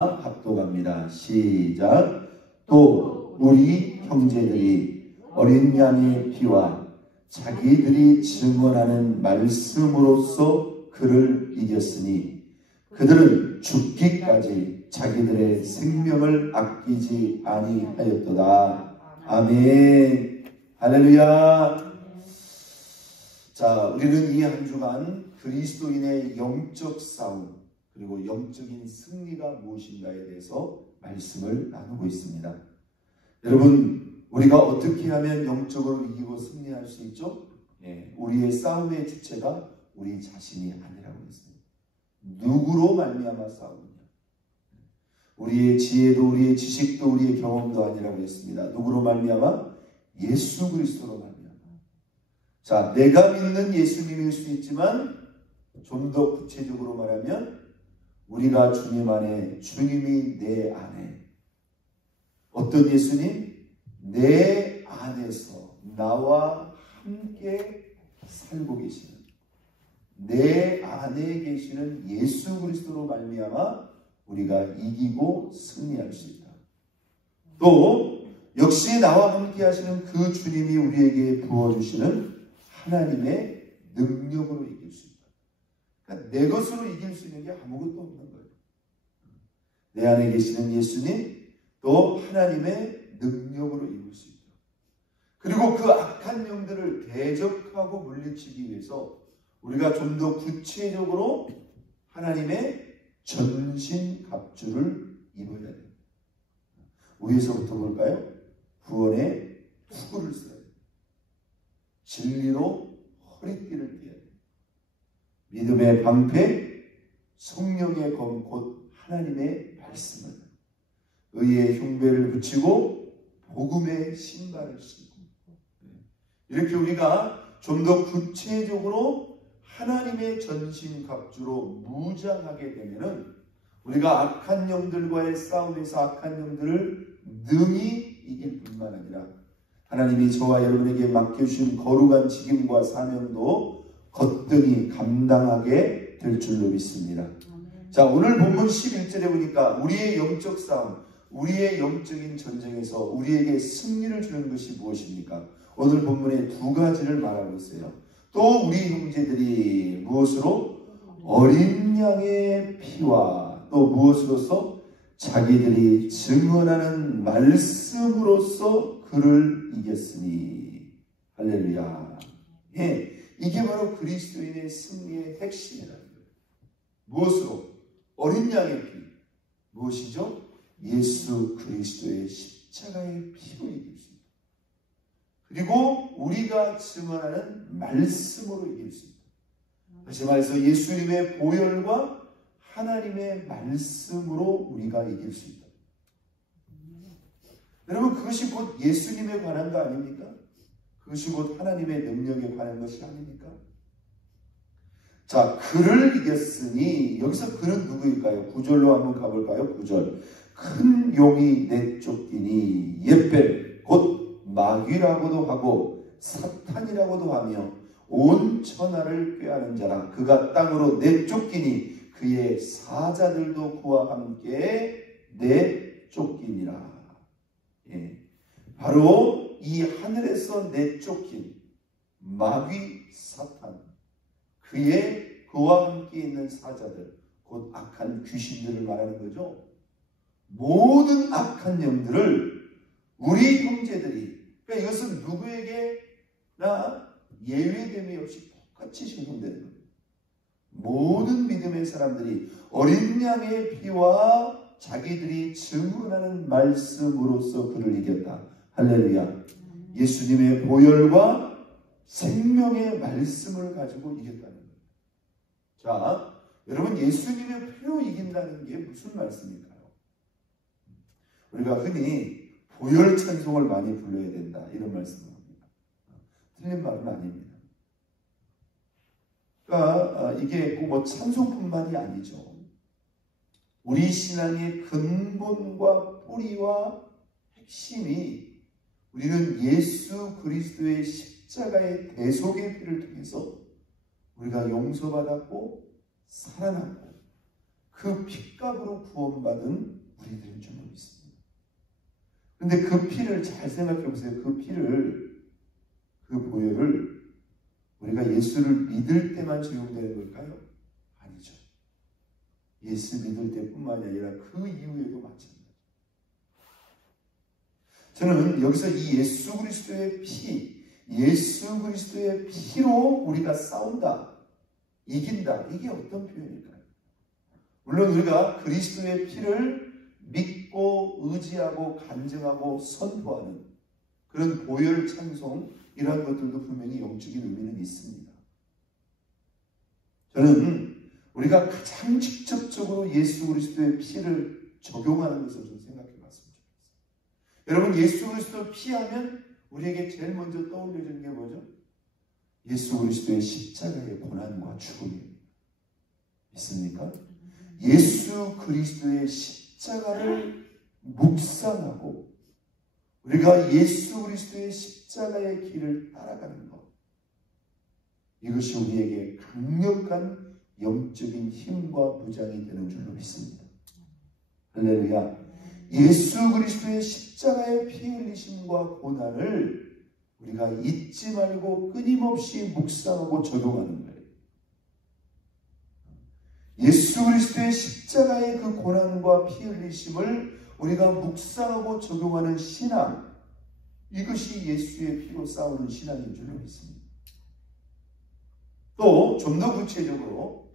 합독합니다. 시작. 또 우리 형제들이 어린 양의 피와 자기들이 증언하는 말씀으로써 그를 이겼으니 그들은 죽기까지 자기들의 생명을 아끼지 아니하였도다. 아멘. 할렐루야. 자, 우리는 이 한 주간 그리스도인의 영적 싸움 그리고 영적인 승리가 무엇인가에 대해서 말씀을 나누고 있습니다. 여러분, 우리가 어떻게 하면 영적으로 이기고 승리할 수 있죠? 우리의 싸움의 주체가 우리 자신이 아니라고 했습니다. 누구로 말미암아 싸우느냐? 우리의 지혜도 우리의 지식도 우리의 경험도 아니라고 했습니다. 누구로 말미암아? 예수 그리스도로 말미암아. 자, 내가 믿는 예수님일 수 있지만 좀 더 구체적으로 말하면 우리가 주님 안에, 주님이 내 안에. 어떤 예수님? 내 안에서 나와 함께 살고 계시는, 내 안에 계시는 예수 그리스도로 말미암아 우리가 이기고 승리할 수 있다. 또 역시 나와 함께 하시는 그 주님이 우리에게 부어주시는 하나님의 능력으로 이길 수 있다. 그러니까 내 것으로 이길 수 있는 게 아무것도 없는 거예요. 내 안에 계시는 예수님, 또 하나님의 능력으로 이길 수 있다. 그리고 그 악한 영들을 대적하고 물리치기 위해서 우리가 좀 더 구체적으로 하나님의 전신갑주를 입어야 됩니다. 위에서부터 볼까요? 구원의 투구를 써야 됩니다. 진리로 허리띠를 띠어야 됩니다. 믿음의 방패, 성령의 검, 곧 하나님의 말씀을, 의의 흉배를 붙이고 복음의 신발을 신고, 이렇게 우리가 좀 더 구체적으로 하나님의 전신갑주로 무장하게 되면은 우리가 악한 영들과의 싸움에서 악한 영들을 능히 이길 뿐만 아니라 하나님이 저와 여러분에게 맡겨주신 거룩한 직임과 사명도 거뜬히 감당하게 될 줄로 믿습니다. 자, 오늘 본문 11절에 보니까 우리의 영적 싸움, 우리의 영적인 전쟁에서 우리에게 승리를 주는 것이 무엇입니까? 오늘 본문에 두 가지를 말하고 있어요. 또 우리 형제들이 무엇으로? 어린 양의 피와 또 무엇으로서? 자기들이 증언하는 말씀으로써 그를 이겼으니. 할렐루야. 이게 바로 그리스도인의 승리의 핵심이라는 거예요. 무엇으로? 어린 양의 피. 무엇이죠? 예수 그리스도의 십자가의 피로 이길 수 있다. 그리고 우리가 증언하는 말씀으로 이길 수 있다. 다시 말해서 예수님의 보혈과 하나님의 말씀으로 우리가 이길 수 있다. 여러분, 그것이 곧 예수님에 관한 거 아닙니까? 그것이 곧 하나님의 능력에 관한 것이 아닙니까? 자, 그를 이겼으니, 여기서 그는 누구일까요? 9절로 한번 가볼까요? 9절. 큰 용이 내쫓기니 옙벨, 곧 마귀라고도 하고 사탄이라고도 하며 온 천하를 꾀하는 자라. 그가 땅으로 내쫓기니 그의 사자들도 그와 함께 내쫓기니라. 바로 이 하늘에서 내쫓긴 마귀 사탄, 그와 함께 있는 사자들, 곧 악한 귀신들을 말하는 거죠. 모든 악한 영들을 우리 형제들이, 그러니까 이것은 누구에게나 예외됨이 없이 똑같이 적용되는 겁니다. 모든 믿음의 사람들이 어린 양의 피와 자기들이 증언하는 말씀으로써 그를 이겼다. 할렐루야. 예수님의 보혈과 생명의 말씀을 가지고 이겼다는 거예요. 자, 여러분, 예수님의 피로 이긴다는 게 무슨 말씀일까요? 우리가 흔히 보혈 찬송을 많이 불러야 된다, 이런 말씀을 합니다. 틀린 말은 아닙니다. 그러니까 이게 뭐 찬송뿐만이 아니죠. 우리 신앙의 근본과 뿌리와 핵심이 우리는 예수 그리스도의 십자가의 대속의 피를 통해서 우리가 용서받았고 살아났고 그 핏값으로 구원받은 우리들인 줄로 믿습니다. 그런데 그 피를 잘 생각해 보세요. 그 피를, 그 보혈을 우리가 예수를 믿을 때만 적용되는 걸까요? 아니죠. 예수 믿을 때뿐만이 아니라 그 이후에도 마찬가지입니다. 저는 여기서 이 예수 그리스도의 피, 예수 그리스도의 피로 우리가 싸운다, 이긴다, 이게 어떤 표현일까요? 물론 우리가 그리스도의 피를 믿고 의지하고 간증하고 선포하는 그런 보혈 찬송, 이러한 것들도 분명히 영적인 의미는 있습니다. 저는 우리가 가장 직접적으로 예수 그리스도의 피를 적용하는 것을 좀 생각해 봤으면 좋겠어요. 여러분, 예수 그리스도 피하면 우리에게 제일 먼저 떠올려지는 게 뭐죠? 예수 그리스도의 십자가의 고난과 죽음입니다. 믿습니까? 예수 그리스도의 십자가를 묵상하고 우리가 예수 그리스도의 십자가의 길을 따라가는 것, 이것이 우리에게 강력한 영적인 힘과 무장이 되는 줄로 믿습니다. 할렐루야. 예수 그리스도의 십자가의 피 흘리심과 고난을 우리가 잊지 말고 끊임없이 묵상하고 적용하는 거예요. 예수 그리스도의 십자가의 그 고난과 피 흘리심을 우리가 묵상하고 적용하는 신앙, 이것이 예수의 피로 싸우는 신앙인 줄로 믿습니다. 또 좀 더 구체적으로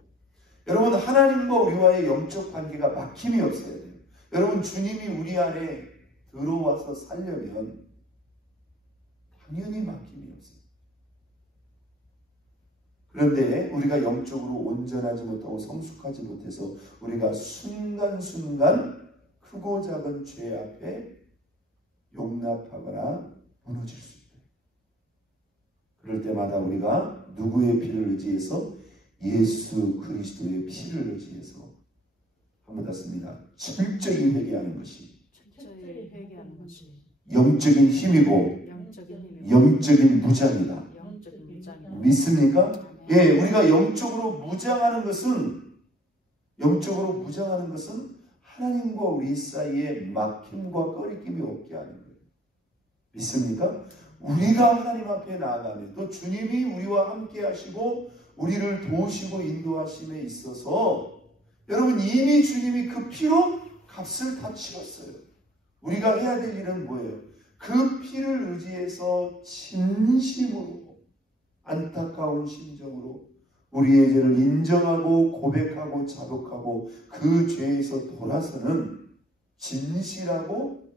여러분, 하나님과 우리와의 영적 관계가 막힘이 없어야 돼요. 여러분, 주님이 우리 안에 들어와서 살려면 당연히 막힘이 없어요. 그런데 우리가 영적으로 온전하지 못하고 성숙하지 못해서 우리가 순간순간 크고 작은 죄 앞에 용납하거나 무너질 수 있어요. 그럴 때마다 우리가 누구의 피를 의지해서? 예수 그리스도의 피를 의지해서 한번 더 씁니다. 철저히 회개하는 것이 영적인 힘이고 영적인 무장이다. 믿습니까? 예, 우리가 영적으로 무장하는 것은 하나님과 우리 사이에 막힘과 꺼리낌이 없게 하는 거예요. 믿습니까? 우리가 하나님 앞에 나아가면 또 주님이 우리와 함께 하시고 우리를 도우시고 인도하심에 있어서 여러분, 이미 주님이 그 피로 값을 다 치렀어요. 우리가 해야 될 일은 뭐예요? 그 피를 의지해서 진심으로 안타까운 심정으로 우리의 죄를 인정하고 고백하고 자복하고 그 죄에서 돌아서는 진실하고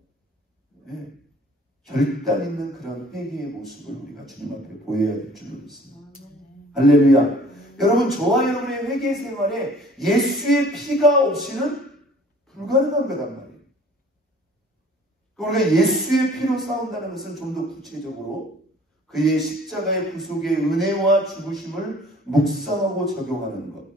결단 있는 그런 회개의 모습을 우리가 주님 앞에 보여야 될 줄로 믿습니다. 할렐루야. 여러분, 저와 여러분의 회개 생활에 예수의 피가 없이는 불가능한 거단 말이에요. 우리가 예수의 피로 싸운다는 것은 좀 더 구체적으로 그의 십자가의 구속의 은혜와 죽으심을 묵상하고 적용하는 것,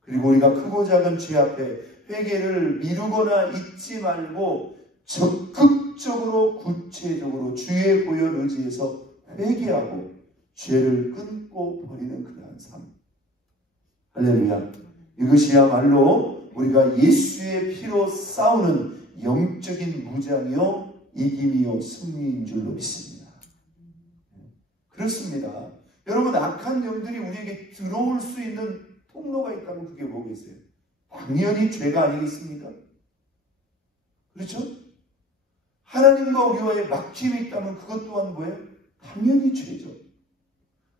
그리고 우리가 크고 작은 죄 앞에 회개를 미루거나 잊지 말고 적극적으로 구체적으로 주의 보혈 의지해서 회개하고 죄를 끊고 버리는 그러한 삶. 할렐루야. 이것이야말로 우리가 예수의 피로 싸우는 영적인 무장이요 이김이요 승리인 줄로 믿습니다. 그렇습니다. 여러분, 악한 영들이 우리에게 들어올 수 있는 통로가 있다면 그게 뭐겠어요? 당연히 죄가 아니겠습니까? 그렇죠? 하나님과 우리와의 막힘이 있다면 그것 또한 뭐예요? 당연히 죄죠.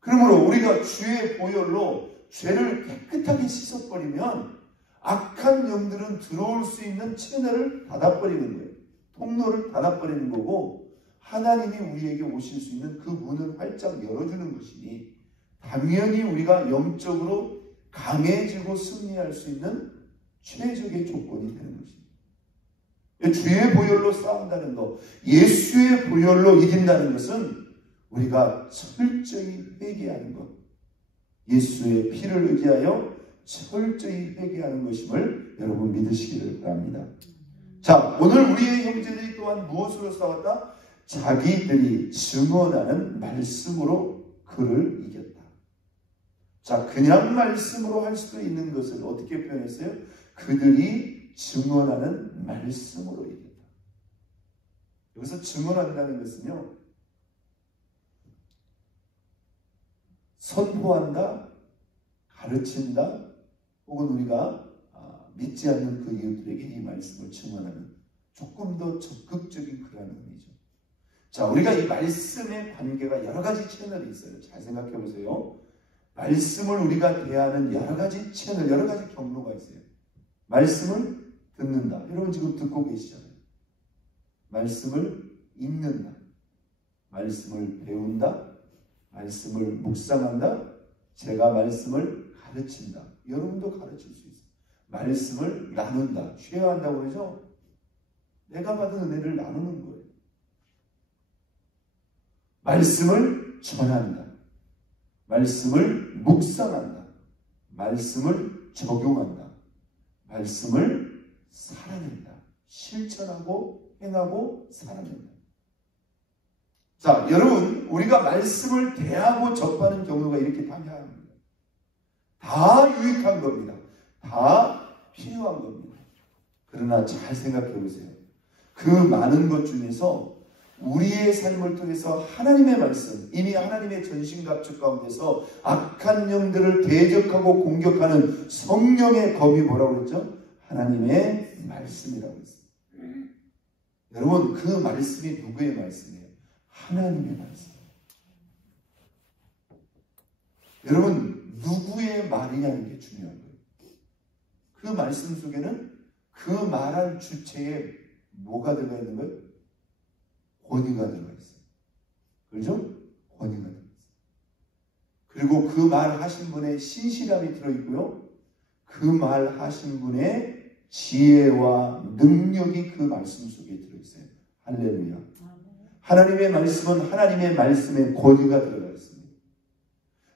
그러므로 우리가 주의 보혈로 죄를 깨끗하게 씻어버리면 악한 영들은 들어올 수 있는 채널을 닫아버리는 거예요. 통로를 닫아버리는 거고, 하나님이 우리에게 오실 수 있는 그 문을 활짝 열어주는 것이니 당연히 우리가 영적으로 강해지고 승리할 수 있는 최적의 조건이 되는 것입니다. 주의 보혈로 싸운다는 것, 예수의 보혈로 이긴다는 것은 우리가 철저히 회개하는 것, 예수의 피를 의지하여 철저히 회개하는 것임을 여러분 믿으시기를 바랍니다. 자, 오늘 우리의 형제들이 또한 무엇으로 싸웠다? 자기들이 증언하는 말씀으로 그를 이겼다. 자, 그냥 말씀으로 할 수도 있는 것을 어떻게 표현했어요? 그들이 증언하는 말씀으로 이긴다. 여기서 증언한다는 것은요, 선포한다, 가르친다, 혹은 우리가 믿지 않는 그 이웃들에게 이 말씀을 증언하는 조금 더 적극적인 그런 의미죠. 자, 우리가 이 말씀의 관계가 여러 가지 채널이 있어요. 잘 생각해 보세요. 말씀을 우리가 대하는 여러 가지 채널, 여러 가지 경로가 있어요. 말씀을 듣는다. 여러분 지금 듣고 계시잖아요. 말씀을 읽는다. 말씀을 배운다. 말씀을 묵상한다. 제가 말씀을 가르친다. 여러분도 가르칠 수 있어요. 말씀을 나눈다. 쉐어한다고 그러죠? 내가 받은 은혜를 나누는 거예요. 말씀을 전한다. 말씀을 묵상한다. 말씀을 적용한다. 말씀을 살아낸다. 실천하고 행하고 살아낸다. 자, 여러분, 우리가 말씀을 대하고 접하는 경우가 이렇게 다양합니다. 다 유익한 겁니다. 다 필요한 겁니다. 그러나 잘 생각해 보세요. 그 많은 것 중에서 우리의 삶을 통해서 하나님의 말씀, 이미 하나님의 전신갑주 가운데서 악한 영들을 대적하고 공격하는 성령의 검이 뭐라고 그랬죠? 하나님의 말씀이라고 했어요. 여러분, 그 말씀이 누구의 말씀이에요? 하나님의 말씀. 여러분, 누구의 말이냐는 게 중요한 거예요. 그 말씀 속에는 그 말할 주체에 뭐가 들어가 있는 거예요? 권위가 들어가 있어요. 그렇죠? 권위가 들어가 있어요. 그리고 그 말 하신 분의 신실함이 들어있고요. 그 말 하신 분의 지혜와 능력이 그 말씀 속에 들어있어요. 할렐루야. 하나님의 말씀은 하나님의 말씀에 권위가 들어가 있습니다.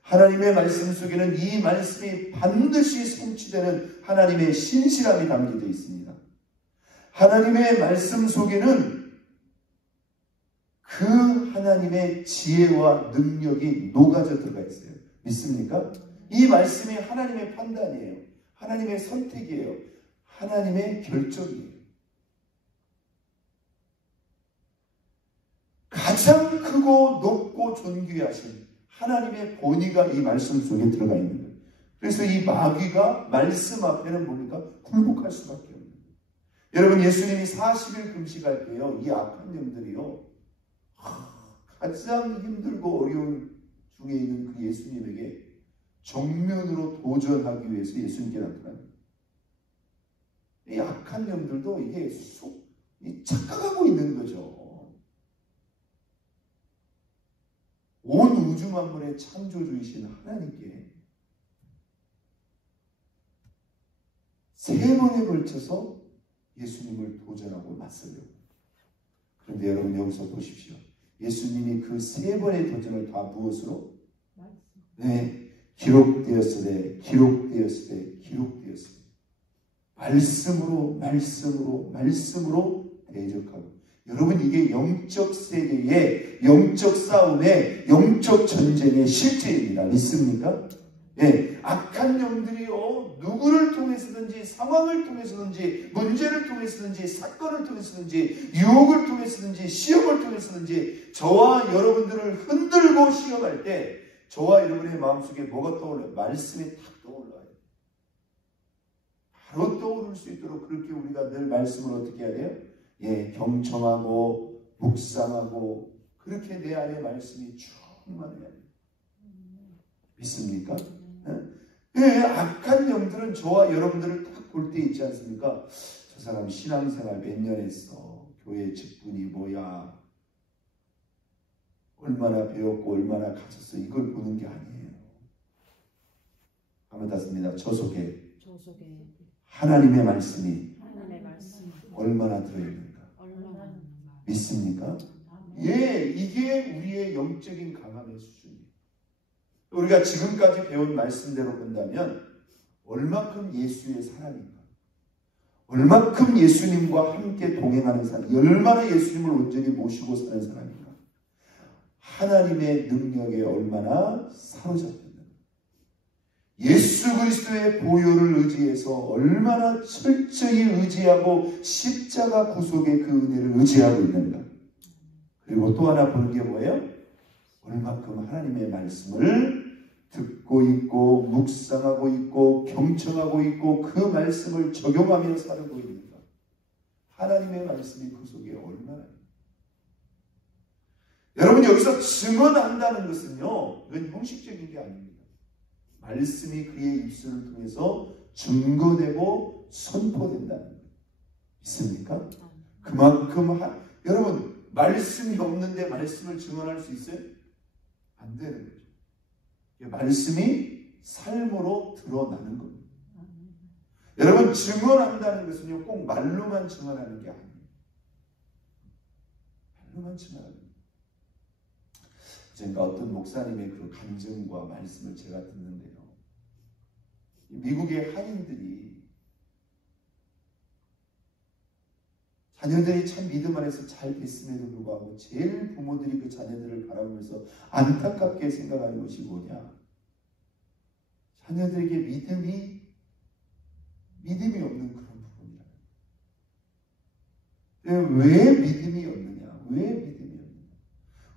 하나님의 말씀 속에는 이 말씀이 반드시 성취되는 하나님의 신실함이 담겨져 있습니다. 하나님의 말씀 속에는 그 하나님의 지혜와 능력이 녹아져 들어가 있어요. 믿습니까? 이 말씀이 하나님의 판단이에요. 하나님의 선택이에요. 하나님의 결정이에요. 가장 크고 높고 존귀하신 하나님의 권위가 이 말씀 속에 들어가 있는 거예요. 그래서 이 마귀가 말씀 앞에는 뭡니까? 굴복할 수밖에 없는 거예요. 여러분, 예수님이 40일 금식할 때요, 이 악한 영들이요, 가장 힘들고 어려운 중에 있는 그 예수님에게 정면으로 도전하기 위해서 예수님께 나타납니다. 이 악한 영들도 이게 착각하고 있는 거죠. 온 우주 만물의 창조주이신 하나님께 세 번에 걸쳐서 예수님을 도전하고 맞서려고. 그런데 여러분, 여기서 보십시오. 예수님이 그 세 번의 도전을 다 무엇으로? 네, 기록되었으되, 기록되었으되, 기록되었으되. 말씀으로, 말씀으로, 말씀으로 대적하고. 여러분, 이게 영적 세계의, 영적 싸움의, 영적 전쟁의 실제입니다. 믿습니까? 네, 악한 영들이요, 누구를 통해서든지, 상황을 통해서든지, 문제를 통해서든지, 사건을 통해서든지, 유혹을 통해서든지, 시험을 통해서든지, 저와 여러분들을 흔들고 시험할 때, 저와 여러분의 마음속에 뭐가 떠올라요? 말씀이 탁 떠올라요. 바로 떠오를 수 있도록 그렇게 우리가 늘 말씀을 어떻게 해야 돼요? 예, 경청하고, 묵상하고, 그렇게 내 안에 말씀이 충만해야 돼요. 믿습니까? 예, 악한 영들은 저와 여러분들을 딱 볼 때 있지 않습니까? 저 사람 신앙생활 몇 년 했어. 교회 직분이 뭐야. 얼마나 배웠고 얼마나 가졌어. 이걸 보는 게 아니에요. 한번 닿습니다. 저 속에 하나님의 말씀이 얼마나 들어있는가. 믿습니까? 예, 이게 우리의 영적인 강함의 수준이에요. 우리가 지금까지 배운 말씀대로 본다면 얼마큼 예수의 사람인가, 얼마큼 예수님과 함께 동행하는 사람, 얼마나 예수님을 온전히 모시고 사는 사람인가, 하나님의 능력에 얼마나 사로잡혔는가. 예수 그리스도의 보혈을 의지해서 얼마나 철저히 의지하고 십자가 구속의 그 은혜를 의지하고 있는가. 그리고 또 하나 보는 게 뭐예요? 얼마큼 하나님의 말씀을 듣고 있고 묵상하고 있고 경청하고 있고 그 말씀을 적용하며 살고 있는가. 하나님의 말씀이 그 속에 얼마나. 여러분, 여기서 증언한다는 것은요, 이건 형식적인 게 아닙니다. 말씀이 그의 입술을 통해서 증거되고 선포된다는 거예요. 있습니까? 그만큼 여러분, 말씀이 없는데 말씀을 증언할 수 있어요? 안 되는 거죠. 말씀이 삶으로 드러나는 겁니다. 여러분, 증언한다는 것은요, 꼭 말로만 증언하는 게 아니에요. 말로만 증언하는 거예요. 제가 어떤 목사님의 그 간증과 말씀을 제가 듣는데요. 미국의 한인들이 자녀들이 참 믿음 안에서 잘 됐음에도 불구하고 제일 부모들이 그 자녀들을 바라보면서 안타깝게 생각하는 것이 뭐냐. 자녀들에게 믿음이 없는 그런 부분이라. 왜 믿음이 없느냐? 왜 믿음이 없느냐?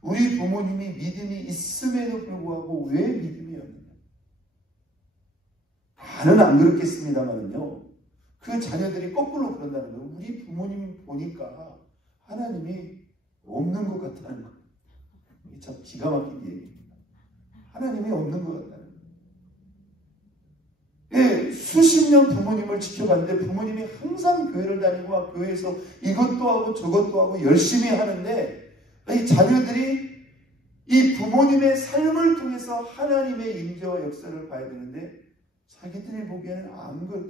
우리 부모님이 믿음이 있음에도 불구하고 왜 믿음이 없느냐? 다는 안 그렇겠습니다만은요. 그 자녀들이 거꾸로 그런다는 거예요. 우리 부모님 보니까 하나님이 없는 것 같다는 거예요. 이게 참 기가 막힌 얘기입니다. 하나님이 없는 것 같다는 거예요. 예, 수십 년 부모님을 지켜봤는데 부모님이 항상 교회를 다니고 교회에서 이것도 하고 저것도 하고 열심히 하는데 이 자녀들이 이 부모님의 삶을 통해서 하나님의 임재와 역사를 봐야 되는데 자기들이 보기에는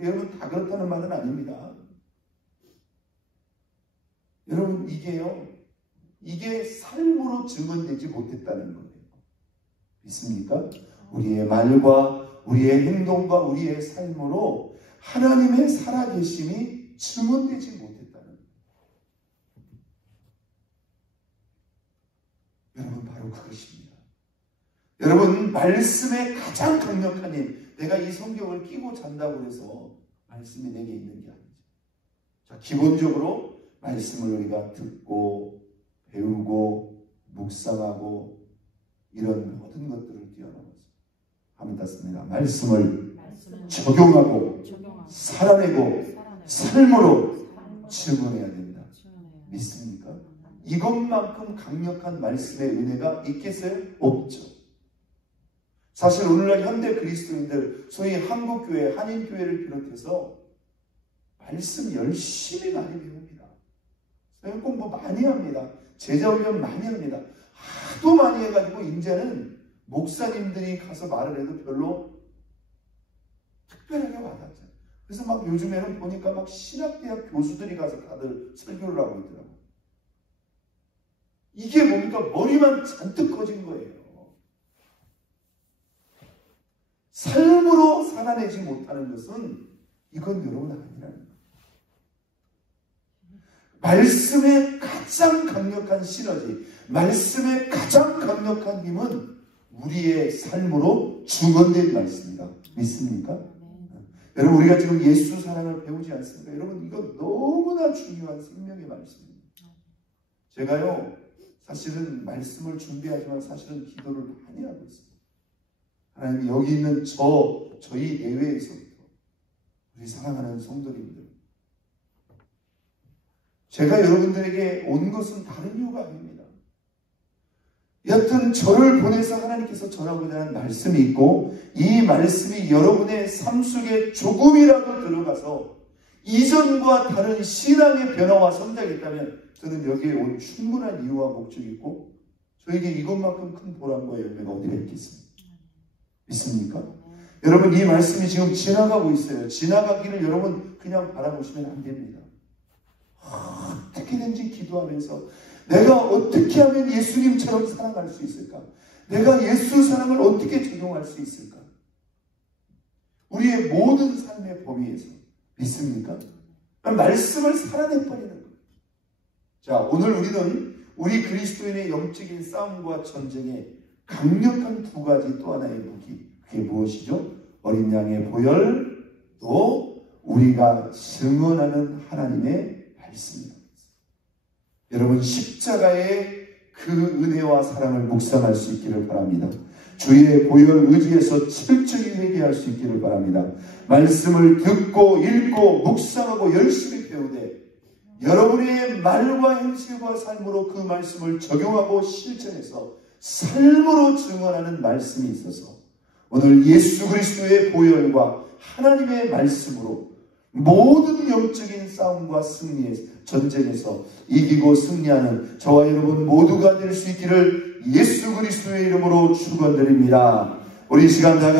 여러분 다 그렇다는 말은 아닙니다. 여러분 이게 삶으로 증언되지 못했다는 거예요. 믿습니까? 우리의 말과 우리의 행동과 우리의 삶으로 하나님의 살아계심이 증언되지 못했다는 거예요. 여러분 바로 그것입니다. 여러분 말씀의 가장 강력한 힘, 내가 이 성경을 끼고 잔다고 해서 말씀이 내게 있는 게 아니죠. 자, 기본적으로 말씀을 우리가 듣고 배우고 묵상하고 이런 모든 것들을 뛰어넘어서 함이 닿습니다. 말씀을 적용하고 살아내고 삶으로 증언해야 된다. 믿습니까? 이것만큼 강력한 말씀의 은혜가 있겠어요? 없죠. 사실 오늘날 현대 그리스도인들, 소위 한국교회, 한인교회를 비롯해서 말씀 열심히 많이 배웁니다. 성경 공부 많이 합니다. 제자훈련 많이 합니다. 하도 많이 해가지고 이제는 목사님들이 가서 말을 해도 별로 특별하게 와닿잖아요. 그래서 막 요즘에는 보니까 막 신학대학 교수들이 가서 다들 설교를 하고 있더라고요. 이게 뭡니까? 머리만 잔뜩 커진 거예요. 삶으로 살아내지 못하는 것은 이건 여러분 아니라는 거예요. 말씀의 가장 강력한 시너지, 말씀의 가장 강력한 힘은 우리의 삶으로 증언된 말씀입니다. 믿습니까? 여러분 우리가 지금 예수 사랑을 배우지 않습니까? 여러분 이거 너무나 중요한 생명의 말씀입니다. 제가요 사실은 말씀을 준비하지만 사실은 기도를 많이 하고 있습니다. 하나님이 여기 있는 저희 내외에서부터 우리 사랑하는 성도님들, 제가 여러분들에게 온 것은 다른 이유가 아닙니다. 여튼 저를 보내서 하나님께서 전하고자 하는 말씀이 있고 이 말씀이 여러분의 삶 속에 조금이라도 들어가서 이전과 다른 신앙의 변화와 성장이 있다면 저는 여기에 온 충분한 이유와 목적이 있고 저에게 이것만큼 큰 보람과 열매가 어디가 있겠습니까? 믿습니까? 여러분 이 말씀이 지금 지나가고 있어요. 지나가기를 여러분 그냥 바라보시면 안 됩니다. 어떻게든지 기도하면서 내가 어떻게 하면 예수님처럼 사랑할 수 있을까? 내가 예수 사랑을 어떻게 적용할 수 있을까? 우리의 모든 삶의 범위에서 믿습니까? 말씀을 살아내버리는 거예요. 자, 오늘 우리는 우리 그리스도인의 영적인 싸움과 전쟁에 강력한 두 가지 또 하나의 무기, 그게 무엇이죠? 어린 양의 보혈, 또 우리가 증언하는 하나님의 말씀입니다. 여러분, 십자가의 그 은혜와 사랑을 묵상할 수 있기를 바랍니다. 주의 보혈 의지에서 철저히 회개할 수 있기를 바랍니다. 말씀을 듣고 읽고 묵상하고 열심히 배우되 여러분의 말과 행실과 삶으로 그 말씀을 적용하고 실천해서 삶으로 증언하는 말씀이 있어서 오늘 예수 그리스도의 보혈과 하나님의 말씀으로 모든 영적인 싸움과 전쟁에서 이기고 승리하는 저와 여러분 모두가 될 수 있기를 예수 그리스도의 이름으로 축원드립니다. 우리 시간 나가